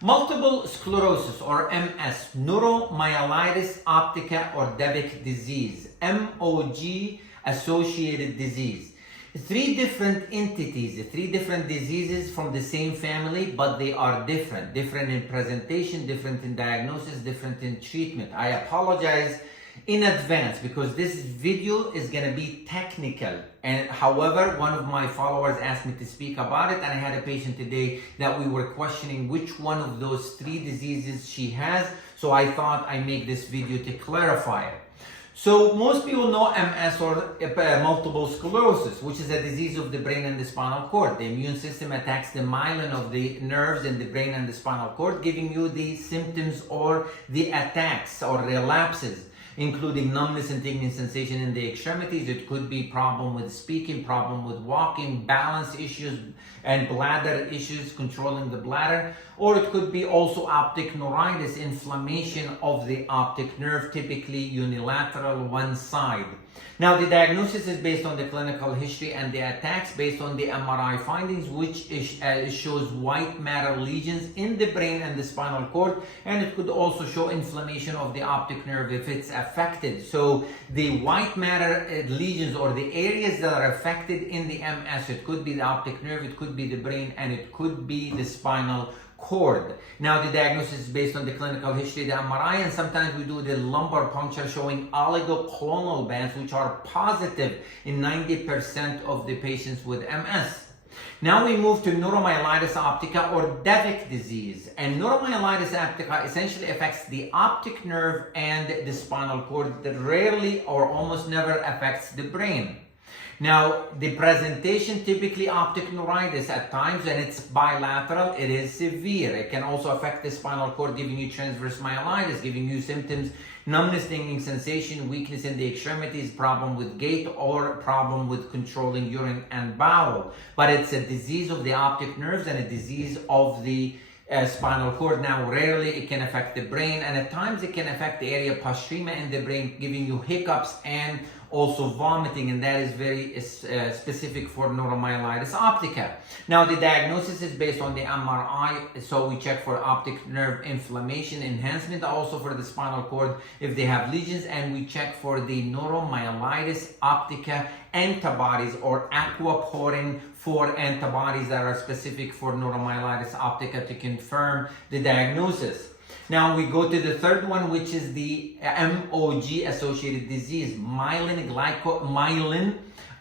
Multiple sclerosis or MS, neuromyelitis optica or Devic disease, MOG associated disease. Three different entities, three different diseases from the same family, but they are different. Different in presentation, different in diagnosis, different in treatment. I apologize in advance because this video is going to be technical, and however, one of my followers asked me to speak about it, and I had a patient today that we were questioning which one of those three diseases she has, so I thought I'd make this video to clarify it. So most people know MS or multiple sclerosis, which is a disease of the brain and the spinal cord. The immune system attacks the myelin of the nerves in the brain and the spinal cord, giving you the symptoms or the attacks or relapses, including numbness and tingling sensation in the extremities. It could be problem with speaking, problem with walking, balance issues, and bladder issues, controlling the bladder. Or it could be also optic neuritis, inflammation of the optic nerve, typically unilateral, one side. Now, the diagnosis is based on the clinical history and the attacks based on the MRI findings, which shows white matter lesions in the brain and the spinal cord, and it could also show inflammation of the optic nerve if it's affected. So the white matter lesions or the areas that are affected in the MS, it could be the optic nerve, it could be the brain, and it could be the spinal cord. Now, the diagnosis is based on the clinical history, the MRI, and sometimes we do the lumbar puncture showing oligoclonal bands, which are positive in 90% of the patients with MS. Now we move to neuromyelitis optica or Devic disease. And neuromyelitis optica essentially affects the optic nerve and the spinal cord that rarely or almost never affects the brain. Now, the presentation, typically optic neuritis at times, and it's bilateral, it is severe. It can also affect the spinal cord, giving you transverse myelitis, giving you symptoms, numbness, tingling sensation, weakness in the extremities, problem with gait, or problem with controlling urine and bowel. But it's a disease of the optic nerves and a disease of the spinal cord. Now, rarely it can affect the brain, and at times it can affect the area postrema in the brain, giving you hiccups and also vomiting, and that is very specific for neuromyelitis optica. Now, the diagnosis is based on the MRI, so we check for optic nerve inflammation enhancement, also for the spinal cord if they have lesions, and we check for the neuromyelitis optica antibodies or aquaporin 4 antibodies that are specific for neuromyelitis optica to confirm the diagnosis. Now we go to the third one, which is the MOG associated disease, myelin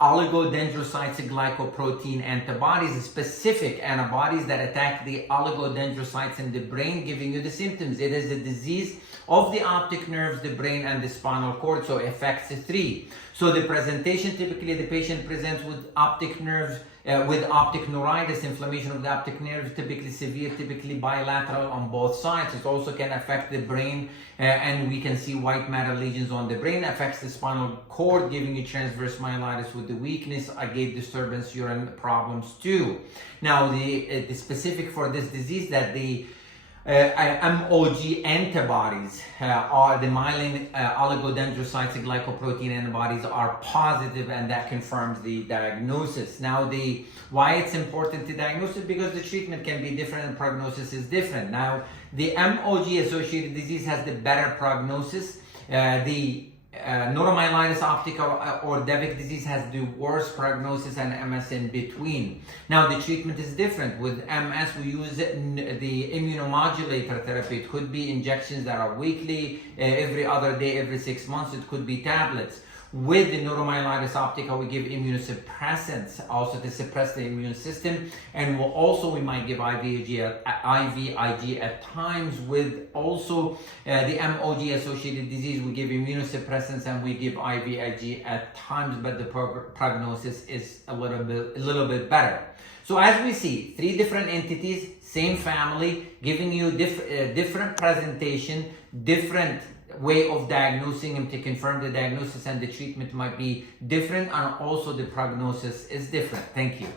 oligodendrocytes glycoprotein antibodies, specific antibodies that attack the oligodendrocytes in the brain, giving you the symptoms. It is a disease of the optic nerves, the brain, and the spinal cord, so it affects the three. So the presentation, typically the patient presents with optic nerves, with optic neuritis, inflammation of the optic nerves, typically severe, typically bilateral on both sides. It also can affect the brain, and we can see white matter lesions on the brain. Affects the spinal cord, giving you transverse myelitis with the weakness, gait disturbance, urine problems too. Now, the specific for this disease that the MOG antibodies are the myelin oligodendrocytes glycoprotein antibodies are positive, and that confirms the diagnosis. Now, why it's important to diagnose it, because the treatment can be different and prognosis is different. Now, the MOG associated disease has the better prognosis. The neuromyelitis optica or Devic disease has the worst prognosis, and MS in between. Now, the treatment is different. With MS, we use the immunomodulator therapy. It could be injections that are weekly, every other day, every 6 months. It could be tablets. With the neuromyelitis optica, we give immunosuppressants also to suppress the immune system, and we might give IVIG at times. With also the MOG associated disease, we give immunosuppressants and we give IVIG at times, but the prognosis is a little bit better. So as we see, three different entities, same family, giving you different presentation, different way of diagnosing them to confirm the diagnosis, and the treatment might be different, and also the prognosis is different. Thank you.